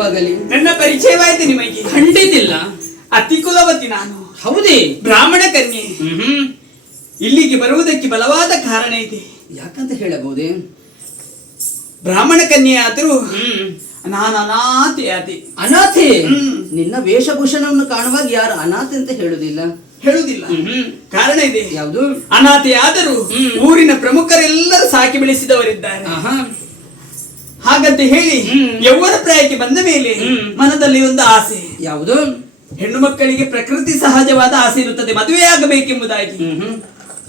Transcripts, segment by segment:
ಶುಭವಾಗಲಿ ನನ್ನ ಪರಿಚಯವಾಯಿತು ನಿಮಗೆ. ಖಂಡಿತಿಲ್ಲ. ಅತಿ ಕುಲವತಿ ನಾನು. ಹೌದೇ? ಬ್ರಾಹ್ಮಣ ಕನ್ಯೆ. ಇಲ್ಲಿಗೆ ಬರುವುದಕ್ಕೆ ಬಲವಾದ ಕಾರಣ ಇದೆ. ಯಾಕಂತ ಹೇಳಬಹುದೇ? ಬ್ರಾಹ್ಮಣ ಕನ್ಯೆ ಆದರೂ ನಾನು ಅನಾಥೆ ಅತಿ ಅನಾಥೆ. ನಿನ್ನ ವೇಷಭೂಷಣವನ್ನು ಕಾಣುವಾಗ ಯಾರು ಅನಾಥೆ ಅಂತ ಹೇಳುದಿಲ್ಲ. ಹೇಳುದಿಲ್ಲ. ಕಾರಣ ಇದೆ. ಯಾವುದು? ಅನಾಥೆ ಆದರೂ. ಊರಿನ ಪ್ರಮುಖರೆಲ್ಲರೂ ಸಾಕಿ ಬೆಳೆಸಿದವರಿದ್ದಾರೆ. ಹಾಗಂತ ಹೇಳಿ. ಯೌವನ ಪ್ರಾಯಕ್ಕೆ ಬಂದ ಮೇಲೆ ಮನದಲ್ಲಿ ಒಂದು ಆಸೆ. ಯಾವುದು? ಹೆಣ್ಣು ಮಕ್ಕಳಿಗೆ ಪ್ರಕೃತಿ ಸಹಜವಾದ ಆಸೆ ಇರುತ್ತದೆ. ಮದುವೆ ಆಗಬೇಕೆಂಬುದಾಗಿ.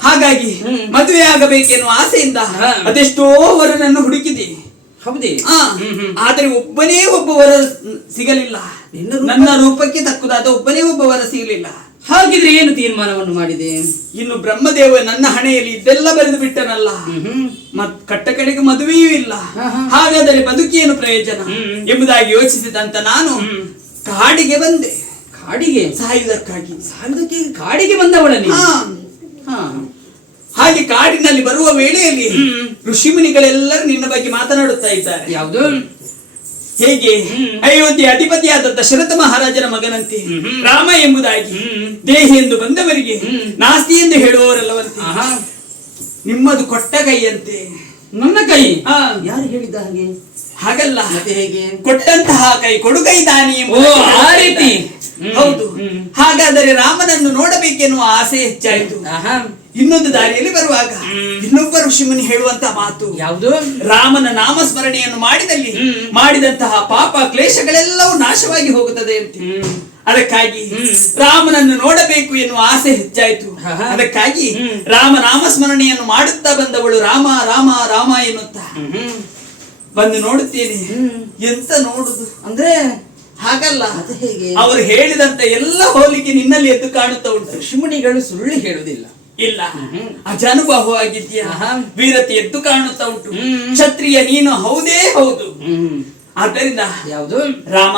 ಹಾಗಾಗಿ. ಮದುವೆ ಆಗಬೇಕೆನ್ನುವ ಆಸೆಯಿಂದ. ಅದೆಷ್ಟೋ ವರನನ್ನು ಹುಡುಕಿದೆ. ಹೌದೇ? ಆದರೆ ಒಬ್ಬನೇ ಒಬ್ಬ ವರ ಸಿಗಲಿಲ್ಲ. ನನ್ನ ರೂಪಕ್ಕೆ ತಕ್ಕುದಾದ ಒಬ್ಬನೇ ಒಬ್ಬ ವರ ಸಿಗಲಿಲ್ಲ. ಹಾಗಿದ್ರೆ ಏನು ತೀರ್ಮಾನವನ್ನು ಮಾಡಿದೆ? ಇನ್ನು ಬ್ರಹ್ಮದೇವ ನನ್ನ ಹಣೆಯಲ್ಲಿ ಇದೆಲ್ಲ ಬರೆದು ಬಿಟ್ಟನಲ್ಲ. ಮತ್ ಕಟ್ಟ ಕಡೆಗೆ ಮದುವೆಯೂ ಇಲ್ಲ. ಹಾಗಾದರೆ ಬದುಕೇನು ಪ್ರಯೋಜನ? ಎಂಬುದಾಗಿ ಯೋಚಿಸಿದಂತ ನಾನು. ಕಾಡಿಗೆ ಬಂದೆ. ಕಾಡಿಗೆ? ಸಾಯುವುದಕ್ಕಾಗಿ. ಸಾಯುವುದಕ್ಕೆ ಕಾಡಿಗೆ ಬಂದವಳ ನೀನು? ಹಾ. ಹಾ. ಹಾಗೆ ಕಾಡಿನಲ್ಲಿ ಬರುವ ವೇಳೆಯಲ್ಲಿ. ಋಷಿಮುನಿಗಳೆಲ್ಲರೂ ನಿನ್ನ ಬಗ್ಗೆ ಮಾತನಾಡುತ್ತಾ ಇದ್ದಾರೆ. ಯಾವುದು? ಹೇಗೆ. ಅಯೋಧ್ಯೆ ಅಧಿಪತಿಯಾದ ದಶರಥ ಮಹಾರಾಜನ ಮಗನಂತೆ. ರಾಮ ಎಂಬುದಾಗಿ. ದೇಹಿ ಎಂದು ಬಂದವರಿಗೆ. ನಾಸ್ತಿ ಎಂದು ಹೇಳುವವರಲ್ಲವಂತೆ. ನಿಮ್ಮದು ಕೊಟ್ಟ ಕೈಯಂತೆ. ನನ್ನ ಕೈ? ಯಾರು ಹೇಳಿದ ಹಾಗೆ? ಹಾಗಲ್ಲ. ಹೇಗೆ? ಕೊಟ್ಟಂತಹ ಕೈ ಕೊಡುಗೈ ದಾನಿ ಓ, ಆ ರೀತಿ. ಹೌದು. ಹಾಗಾದರೆ ರಾಮನನ್ನು ನೋಡಬೇಕೆನ್ನುವ ಆಸೆ ಹೆಚ್ಚಾಯಿತು. ಇನ್ನೊಂದು ದಾರಿಯಲ್ಲಿ ಬರುವಾಗ. ಇನ್ನೊಬ್ಬ ಋಷಿಮುನಿ ಹೇಳುವಂತ ಮಾತು. ಯಾವುದು? ರಾಮನ ನಾಮಸ್ಮರಣೆಯನ್ನು ಮಾಡಿದಲ್ಲಿ. ಮಾಡಿದಂತಹ ಪಾಪ ಕ್ಲೇಶಗಳೆಲ್ಲವೂ ನಾಶವಾಗಿ ಹೋಗುತ್ತದೆ ಅಂತ. ಅದಕ್ಕಾಗಿ ರಾಮನನ್ನು ನೋಡಬೇಕು ಎನ್ನುವ ಆಸೆ ಹೆಚ್ಚಾಯಿತು. ಅದಕ್ಕಾಗಿ. ರಾಮ ನಾಮಸ್ಮರಣೆಯನ್ನು ಮಾಡುತ್ತಾ ಬಂದವಳು ರಾಮ ರಾಮ ರಾಮ ಎನ್ನುತ್ತಾ. ಬಂದು ನೋಡುತ್ತೇನೆ. ಎಂತ ನೋಡುದು? ಅಂದ್ರೆ ಹಾಗಲ್ಲ. ಅದು ಹೇಗೆ? ಅವರು ಹೇಳಿದಂತ ಎಲ್ಲ ಹೋಲಿಕೆ ನಿನ್ನಲ್ಲಿ ಎದ್ದು ಕಾಣುತ್ತಾ ಉಂಟು. ಋಷಿಮುನಿಗಳು ಸುಳ್ಳು ಹೇಳುವುದಿಲ್ಲ. ಇಲ್ಲ. ಹ್ಮ್. ಅಜಾನುಭಾವ ಆಗಿದ್ಯಾ ವೀರತೆ ಎದ್ದು ಕಾಣುತ್ತಾ ಉಂಟು. ಕ್ಷತ್ರಿಯ ನೀನು ಹೌದೇ ಹೌದು. ಆದ್ದರಿಂದ ಯಾವುದು? ರಾಮ.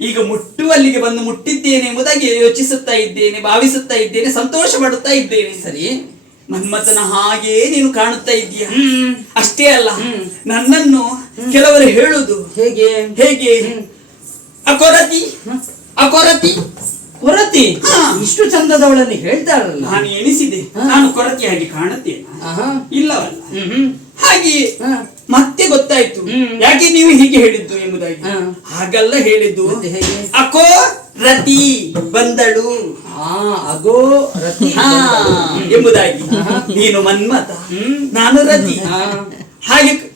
ಈಗ ಮುಟ್ಟುವಲ್ಲಿಗೆ ಬಂದು ಮುಟ್ಟಿದ್ದೇನೆ ಎಂಬುದಾಗಿ ಯೋಚಿಸುತ್ತಾ ಇದ್ದೇನೆ ಭಾವಿಸುತ್ತಾ ಇದ್ದೇನೆ ಸಂತೋಷ ಪಡುತ್ತಾ ಇದ್ದೇನೆ. ಸರಿ. ಮನ್ಮಥನ ಹಾಗೆ ನೀನು ಕಾಣುತ್ತಾ ಇದೀಯ ಹ್ಮ್. ಅಷ್ಟೇ ಅಲ್ಲ. ಹ್ಮ್. ನನ್ನನ್ನು ಕೆಲವರು ಹೇಳುದು ಹೇಗೆ? ಹೇಗೆ? ಅಕೊರತಿ? ಅಕೊರತಿ? ಕೊರತಿ. ಇಷ್ಟು ಚಂದದವಳನ್ನು ಹೇಳ್ತಾರಲ್ಲ ನಾನು ಎಣಿಸಿದೆ. ನಾನು ಕೊರತೆಯಾಗಿ ಕಾಣುತ್ತೇನೆ. ಇಲ್ಲವಲ್ಲ? ಹಾಗೆ ಮತ್ತೆ ಗೊತ್ತಾಯ್ತು. ಯಾಕೆ ನೀವು ಹೀಗೆ ಹೇಳಿದ್ದು ಎಂಬುದಾಗಿ? ಹಾಗೆಲ್ಲ ಹೇಳಿದ್ದು ಅಕೋ ರತಿ ಬಂದಳು. ಅಗೋ ರತಿ ಎಂಬುದಾಗಿ. ನೀನು ಮನ್ಮತ ಹ್ಮ್. ನಾನು ರತಿ. ಹಾಗೆ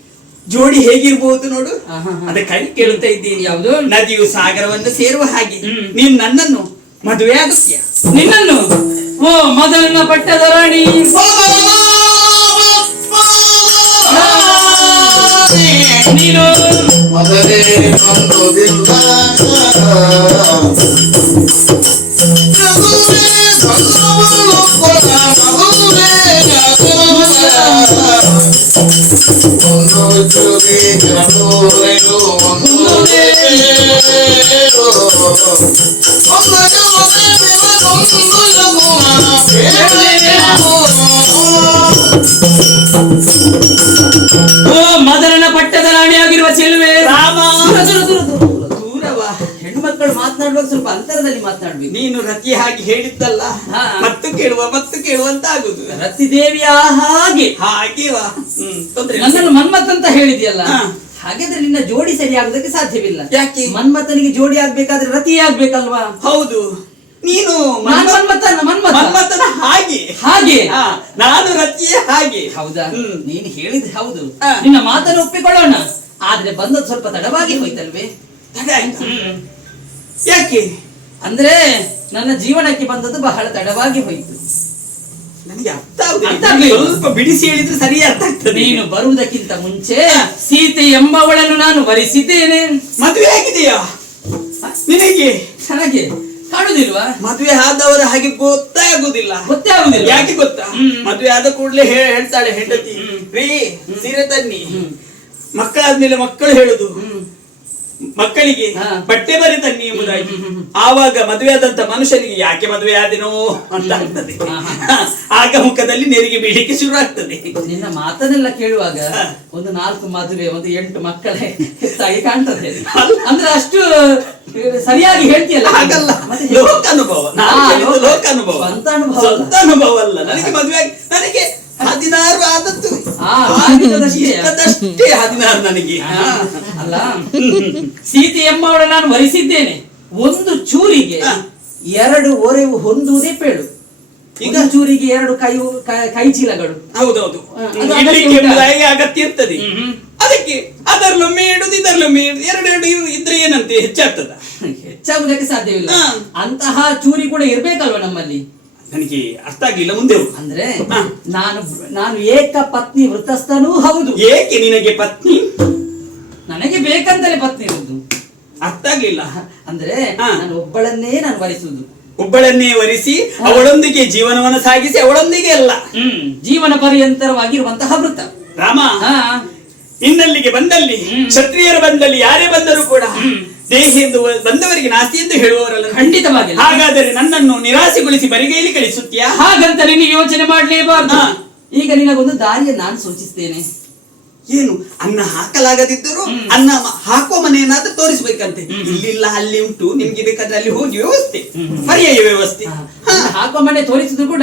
ಜೋಡಿ ಹೇಗಿರ್ಬಹುದು ನೋಡು. ಆಹಾ. ಅದಕ್ಕಾಗಿ ಕೇಳುತ್ತಾ ಇದ್ದೀನಿ. ಯಾವುದು? ನದಿಯು ಸಾಗರವನ್ನು ಸೇರುವ ಹಾಗೆ. ನೀನ್ ನೀನು ನನ್ನನ್ನು ಮದುವೆ ಆಗುತ್ತೀಯ ನಿನ್ನನ್ನು? ಓ ಮೊದಲನ್ನ ಪಟ್ಟದ ರಾಣಿ. ನೀನು ಮೊದಲೇ ಬಂದುದಿಲ್ಲ ಮಗುವೇ ಬಂದವಳು ಕೊಡ ಮಗುವೇ ಓ ಮದರನ ಪಟ್ಟದ ರಾಣಿಯಾಗಿರುವ ಚೆಲುವೆ ರಾಮ. ದೂರವಾ ಹೆಣ್ಮಕ್ಕಳು ಮಾತನಾಡುವಾಗ ಸ್ವಲ್ಪ ಅಂತರದಲ್ಲಿ ಮಾತನಾಡ್ಬೇಕು ನೀನು ರತಿ ಹಾಗೆ ಹೇಳಿದ್ದಲ್ಲ. ಮತ್ತು ಕೇಳುವ ಮತ್ತು ಕೇಳುವಂತ ಆಗುದು ರತಿ ದೇವಿಯ ಹಾಗೆ. ಹಾಗೆವಾ ಹ್ಮ್ ತೊಂದ್ರೆ. ನನ್ನನ್ನು ಮನ್ಮತ್ ಅಂತ ಹೇಳಿದ್ಯಲ್ಲ. ಹಾಗಾದ್ರೆ ನಿನ್ನ ಜೋಡಿ ಸರಿ ಆಗುದಕ್ಕೆ ಸಾಧ್ಯವಿಲ್ಲ. ಯಾಕೆ? ಮನ್ಮಥನಿಗೆ ಜೋಡಿ ಆಗ್ಬೇಕಾದ್ರೆ ರತಿ ಆಗ್ಬೇಕಲ್ವಾ? ಹೌದು. ನೀನು ನಾನ್ ಮನ್ಮ- ಮನ್ಮಥನ ಮನ್ಮಥ. ಹಾಗೆ. ಹಾಗೆ? ನಾನು ರತಿಯೇ ಹಾಗೆ. ಹೌದಾ? ಹ್ಮ್. ನೀನು ಹೇಳಿದ್ ಹೌದು. ನಿನ್ನ ಮಾತನ್ನು ಒಪ್ಪಿಕೊಳ್ಳೋಣ. ಆದ್ರೆ ಬಂದದ್ ಸ್ವಲ್ಪ ತಡವಾಗಿ ಹೋಯ್ತಲ್ವೇ? ತಡೆ ಆಯ್ತು ಯಾಕೆ? ಅಂದ್ರೆ ನನ್ನ ಜೀವನಕ್ಕೆ ಬಂದದ್ದು ಬಹಳ ತಡವಾಗಿ ಹೋಯಿತು. ನನಗೆ ಅರ್ಥ ಆಗುದಿಲ್ಲ. ಸ್ವಲ್ಪ ಬಿಡಿಸಿ ಹೇಳಿದ್ರೆ ಸರಿ ಅರ್ಥ ಆಗ್ತದೆ. ನೀನು ಬರುವುದಕ್ಕಿಂತ ಮುಂಚೆ ಸೀತೆ ಎಂಬವಳನ್ನು ನಾನು ವರಿಸಿದ್ದೇನೆ. ಮದುವೆ ಆಗಿದೆಯಾ? ನಿನಗೆ? ನನಗೆ? ಕಾಣುದಿಲ್ವಾ ಮದುವೆ ಆದವರ ಹಾಗೆ ಗೊತ್ತೇ ಆಗುದಿಲ್ಲ. ಗೊತ್ತೇ ಆಗುದಿಲ್ಲ ಯಾಕೆ ಗೊತ್ತಾ. ಮದುವೆ ಆದ ಕೂಡಲೇ ಹೇಳ್ತಾಳೆ ಹೆಂಡತಿ. ರೀ ಸೀರೆ ತನ್ನಿ. ಮಕ್ಕಳಾದ್ಮೇಲೆ ಮಕ್ಕಳು ಹೇಳುದು. ಮಕ್ಕಳಿಗೆ. ಬಟ್ಟೆ ಬರೆ ತನ್ನಿ ಎಂಬುದಾಗಿ. ಆವಾಗ ಮದುವೆ ಆದಂತ ಮನುಷ್ಯನಿಗೆ ಯಾಕೆ ಮದುವೆ ಆದಿನೋ ಅಂತ ಆಗ್ತದೆ. ಆಗ ಮುಖದಲ್ಲಿ ನೆರಿಗೆ ಬೀಳಿಕ್ಕೆ ಶುರು ಆಗ್ತದೆ ನಿನ್ನ ಮಾತನ್ನೆಲ್ಲ ಕೇಳುವಾಗ ಒಂದು ನಾಲ್ಕು ಮದುವೆ ಒಂದು ಎಂಟು ಮಕ್ಕಳೇ ಹೆಚ್ಚಾಗಿ ಕಾಣ್ತದೆ. ಅಂದ್ರೆ ಅಷ್ಟು ಸರಿಯಾಗಿ ಹೇಳ್ತೀಯಲ್ಲ ಹಾಗಲ್ಲ. ಲೋಕ ಅನುಭವ ಲೋಕ- ಅನುಭವ ಸ್ವಂತ ಅನುಭವ. ಅಂತ ಸ್ವಂತ ಅನುಭವ ಅಲ್ಲ ನನಗೆ ಮದುವೆ ನನಗೆ ಹದಿನಾರು ಆದದ್ದು. ಆಗಿದ್ದದಷ್ಟೇ. ಹದಿನಾರು ನನಗೆ. ಅಲ್ಲ. ಸೀತೆ ಎಂಬವಳ ನಾನು ವರಿಸಿದ್ದೇನೆ. ಒಂದು ಚೂರಿಗೆ ಎರಡು ಒರೆವು ಹೊಂದುವುದೇ ಪೇಳು. ಈಗ? ಚೂರಿಗೆ ಎರಡು ಕೈ ಕೈ- ಚೀಲಗಳು ಹೌದೌದು. ಅಗತ್ಯ? ಇರ್ತದೆ. ಅದಕ್ಕೆ ಅದರಲ್ಲೊಮ್ಮೆ ಇಡುದು ಇದರಲ್ಲೊಮ್ಮೆ ಎರಡೆರಡು ಇದ್ರೆ ಏನಂತೆ? ಹೆಚ್ಚಾಗ್ತದ? ಹೆಚ್ಚಾಗುವುದಕ್ಕೆ ಸಾಧ್ಯವಿಲ್ಲ. ಅಂತಹ ಚೂರಿ ಕೂಡ ಇರ್ಬೇಕಲ್ವಾ ನಮ್ಮಲ್ಲಿ? ನನಗೆ ಅರ್ಥ ಆಗ್ಲಿಲ್ಲ ಮುಂದೆ. ಅಂದ್ರೆ ನಾನು ನಾನು ಏಕ ಪತ್ನಿ ವೃತಸ್ಥನೂ ಹೌದು. ಏಕೆ ನಿನಗೆ ಪತ್ನಿ? ನನಗೆ ಬೇಕಂತಲೇ ಪತ್ನಿ ಇರುವುದು. ಅರ್ಥ ಆಗ್ಲಿಲ್ಲ. ಅಂದ್ರೆ. ನಾನು ಒಬ್ಬಳನ್ನೇ ನಾನು ವರಿಸುವುದು. ಒಬ್ಬಳನ್ನೇ ವರಿಸಿ ಅವಳೊಂದಿಗೆ ಜೀವನವನ್ನು ಸಾಗಿಸಿ ಅವಳೊಂದಿಗೆ ಅಲ್ಲ. ಜೀವನ ಪರ್ಯಂತರವಾಗಿರುವಂತಹ ವೃತ್ತ ರಾಮ ಇನ್ನಲ್ಲಿಗೆ ಬಂದಲ್ಲಿ. ಕ್ಷತ್ರಿಯರು ಬಂದಲ್ಲಿ ಯಾರೇ ಬಂದರೂ ಕೂಡ ದೇಹಿ ಎಂದು ಬಂದವರಿಗೆ ನಾಸ್ತಿ ಎಂದು ಹೇಳುವವರಲ್ಲ. ಖಂಡಿತವಾಗಿ ಹಾಗಾದರೆ ನನ್ನನ್ನು ನಿರಾಸೆಗೊಳಿಸಿ ಬರಿಗೈಲಿ ಕಳಿಸುತ್ತೀಯಾ? ಹಾಗಂತ ನೀನು ಯೋಚನೆ ಮಾಡಲೇಬಾರ್ದು. ಈಗ ನಿನಗೊಂದು ದಾರಿಯ ನಾನು ಸೂಚಿಸ್ತೇನೆ. ಏನು? ಅನ್ನ ಹಾಕಲಾಗದಿದ್ದರೂ ಅನ್ನ ಹಾಕುವ ಮನೆಯನ್ನಾದ್ರೂ ತೋರಿಸ್ಬೇಕಂತೆ. ಇಲ್ಲಿಲ್ಲ ಅಲ್ಲಿ ಉಂಟು. ನಿಮ್ಗೆ ಬೇಕಾದ್ರೆ ಅಲ್ಲಿ ಹೋಗಿ ವ್ಯವಸ್ಥೆ. ಪರ್ಯಾಯ ವ್ಯವಸ್ಥೆ. ಹಾಕುವ ಮನೆ ತೋರಿಸಿದ್ರು ಕೂಡ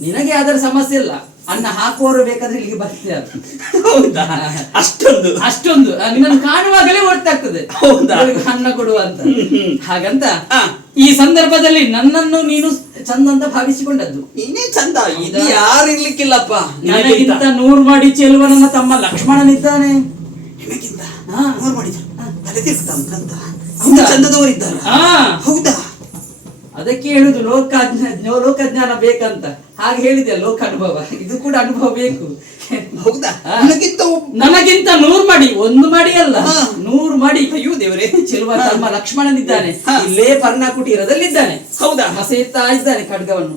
ನಿನಗೆ ಅದರ ಸಮಸ್ಯೆ ಇಲ್ಲ. ಅನ್ನ ಹಾಕುವವರು ಬೇಕಾದ್ರೆ ಇಲ್ಲಿಗೆ ಬರ್ತೀಯ ಹೌದಾ? ಅಷ್ಟೊಂದು. ಅಷ್ಟೊಂದು. ನಿಮ್ಮನ್ನು ನಿನ್ನನ್ನು ಕಾಣುವಾಗಲೇ ಹೊರತಾಗ್ತದೆ ಹೌದಾ? ಅನ್ನ ಕೊಡುವ ಅಂತ. ಹಾಗಂತ. ಈ ಸಂದರ್ಭದಲ್ಲಿ ನನ್ನನ್ನು ನೀನು ಚಂದ ಅಂತ ಭಾವಿಸಿಕೊಂಡದ್ದು. ನೀನೇ ಚಂದ. ಇದು ಯಾರು ಇರ್ಲಿಕ್ಕಿಲ್ಲಪ್ಪ? ನನಗಿಂತ ನೂರು ಮಾಡಿ ಚೆಲುವ ನನ್ನ ತಮ್ಮ ಲಕ್ಷ್ಮಣನಿದ್ದಾನೆ ನಿನಗಿಂತ ಹಾ. ನೂರು ಮಾಡಿದ್ರು ತಲೆ ಹೌದಾ? ಚಂದದವರಿದ್ದಾರ. ಹೌದಾ? ಅದಕ್ಕೆ ಹೇಳುದು ಲೋಕಾಜ್ಞ ಲೋಕಜ್ಞಾನ ಬೇಕಂತ. ಹಾಗೆ ಹೇಳಿದೆ ಲೋಕ ಅನುಭವ. ಇದು ಕೂಡ ಅನುಭವ ಬೇಕು. ಹೌದಾ? ಹಾ. ನನಗಿಂತ ನೂರು ಮಾಡಿ ಒಂದು ಮಾಡಿ ಅಲ್ಲ. ನೂರ್ ಮಾಡಿ. ಅಯ್ಯೋ ದೇವರೇ ಚೆಲುವ ತಮ್ಮ ಲಕ್ಷ್ಮಣನಿದ್ದಾನೆ. ಇಲ್ಲೇ ಪರ್ಣ ಕುಟೀರದಲ್ಲಿದ್ದಾನೆ ಹೌದಾ? ಹಸೆಯುತ್ತಾ ಇದ್ದಾನೆ ಖಡ್ಗವನ್ನು.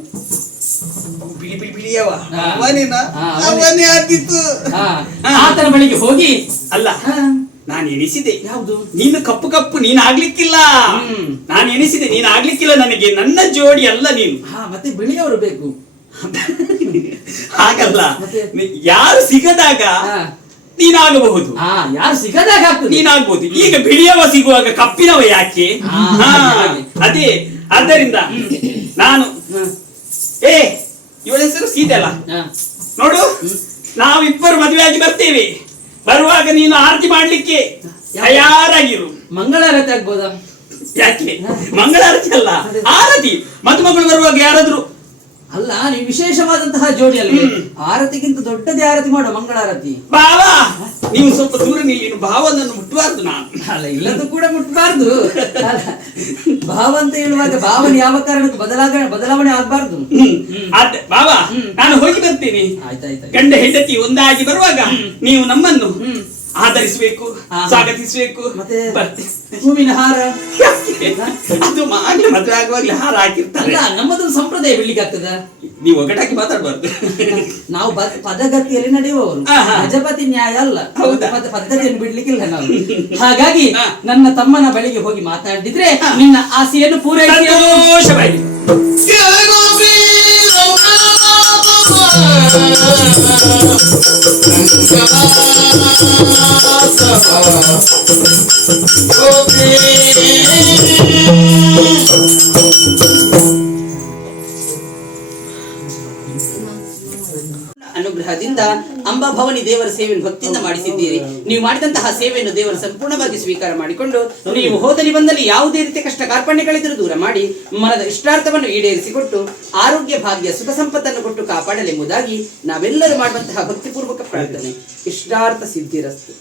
ಬಿಳಿ ಬಿಳಿ ಬಿಳಿಯವ ಅವನೇ. ಆಗಿತ್ತು. ಆತನ ಬಳಿಗೆ ಹೋಗಿ ಅಲ್ಲ. ನಾನು ಎನಿಸಿದೆ ಯಾವುದು? ನೀನು ಕಪ್ಪು ಕಪ್ಪು ನೀನ್ ಆಗ್ಲಿಕ್ಕಿಲ್ಲ. ನಾನು ಎನಿಸಿದೆ ನೀನ್ ಆಗ್ಲಿಕ್ಕಿಲ್ಲ ನನಗೆ. ನನ್ನ ಜೋಡಿ ಅಲ್ಲ ನೀನು. ಹಾ ಮತ್ತೆ ಬಿಳಿಯವರು ಬೇಕು. ಹಾಗಲ್ಲ. ಯಾರು ಸಿಗದಾಗ. ನೀನಾಗಬಹುದು. ಯಾರು ಸಿಗದಾಗ ನೀನಾಗಬಹುದು. ಈಗ ಬಿಳಿಯವ ಸಿಗುವಾಗ ಕಪ್ಪಿನವ ಯಾಕೆ. ಅದೇ. ಆದ್ದರಿಂದ ನಾನು. ಏ ಇವಳ ಹೆಸರು ಸೀತೆ ಅಲ್ಲ? ನೋಡು ನಾವಿಬ್ಬರು ಮದುವೆ ಆಗಿ ಬರ್ತೇವೆ. ಬರುವಾಗ ನೀನು ಆರತಿ ಮಾಡ್ಲಿಕ್ಕೆ ತಯಾರಾಗಿರು. ಮಂಗಳಾರತಿ ಆಗ್ಬೋದಾ? ಯಾಕೆ? ಮಂಗಳಾರತಿ ಅಲ್ಲ ಆರತಿ. ಮದುಮಗಳು ಬರುವಾಗ ಯಾರಾದ್ರೂ ಅಲ್ಲ ನೀವು ವಿಶೇಷವಾದಂತಹ ಜೋಡಿ ಅಲ್ವೇ? ಆರತಿಗಿಂತ ದೊಡ್ಡದೇ ಆರತಿ ಮಾಡುವ ಮಂಗಳಾರತಿ. ಭಾವ ನೀವು ಸ್ವಲ್ಪ ದೂರ ನಿಲ್ಲಿ ಭಾವನನ್ನು ಮುಟ್ಟಬಾರ್ದು ನಾನು. ಅಲ್ಲ ಇಲ್ಲದ್ದು ಕೂಡ ಮುಟ್ಟಬಾರ್ದು ಭಾವ ಅಂತ ಹೇಳುವಾಗ ಭಾವನೆ ಯಾವ ಕಾರಣಕ್ಕೂ ಬದಲಾಗ ಬದಲಾವಣೆ ಆಗ್ಬಾರ್ದು. ಭಾವ ಅದ್- ನಾನು ಹೋಗಿ ಬರ್ತೀನಿ. ಆಯ್ತಾಯ್ತು ಗಂಡ ಹೆಂಡತಿ ಒಂದಾಗಿ ಬರುವಾಗ ನೀವು ನಮ್ಮನ್ನು. ಆಧರಿಸಬೇಕು ಸ್ವಾಗತಿಸಬೇಕು. ಮತ್ತೆ ಹೂವಿನ ಹಾರ? ಅದು ಮಾಡಿ ಮದುವೆ ಆಗುವಾಗಲೇ ಹಾರ ಹಾಕಿರ್ತಾರೆ. ನಮ್ಮದೊಂದು ಸಂಪ್ರದಾಯ ಬೆಳಿಗ್ಗೆ ಆಗ್ತದ? ನೀವು ಒಗಟಾಗಿ ಮಾತಾಡಬಾರ್ದು. ನಾವು ಪದಗತಿಯಲ್ಲಿ ನಡೆಯುವವರು. ಗಜಪತಿ ನ್ಯಾಯ ಅಲ್ಲ. ಪದ್ಧತಿಯನ್ನು ಬಿಡ್ಲಿಕ್ಕಿಲ್ಲ ನಾವು. ಹಾಗಾಗಿ ನನ್ನ ತಮ್ಮನ ಬಳಿಗೆ ಹೋಗಿ ಮಾತಾಡಿದ್ರೆ ನಿನ್ನ ಆಸೆಯನ್ನು ಪೂರೈಸಿ. ಅನುಗ್ರಹದಿಂದ ಅಂಬಾಭವನಿ ದೇವರ ಸೇವೆಯನ್ನು ಭಕ್ತಿಯಿಂದ ಮಾಡಿಸಿದ್ದೀರಿ. ನೀವು ಮಾಡಿದಂತಹ ಸೇವೆಯನ್ನು ದೇವರು ಸಂಪೂರ್ಣವಾಗಿ ಸ್ವೀಕಾರ ಮಾಡಿಕೊಂಡು ನೀವು ಹೋದಲ್ಲಿ ಬಂದಲ್ಲಿ ಯಾವುದೇ ರೀತಿಯ ಕಷ್ಟ ಕಾರ್ಪಣ್ಯಗಳಿದ್ದರೂ ದೂರ ಮಾಡಿ ಮನದ ಇಷ್ಟಾರ್ಥವನ್ನು ಈಡೇರಿಸಿಕೊಟ್ಟು ಆರೋಗ್ಯ ಭಾಗ್ಯ ಸುಖ ಸಂಪತ್ತನ್ನು ಕೊಟ್ಟು ಕಾಪಾಡಲೆಂಬುದಾಗಿ ನಾವೆಲ್ಲರೂ ಮಾಡುವಂತಹ ಭಕ್ತಿಪೂರ್ವಕ ಪ್ರಾರ್ಥನೆ. ಇಷ್ಟಾರ್ಥ ಸಿದ್ಧಿರಸ್ತು.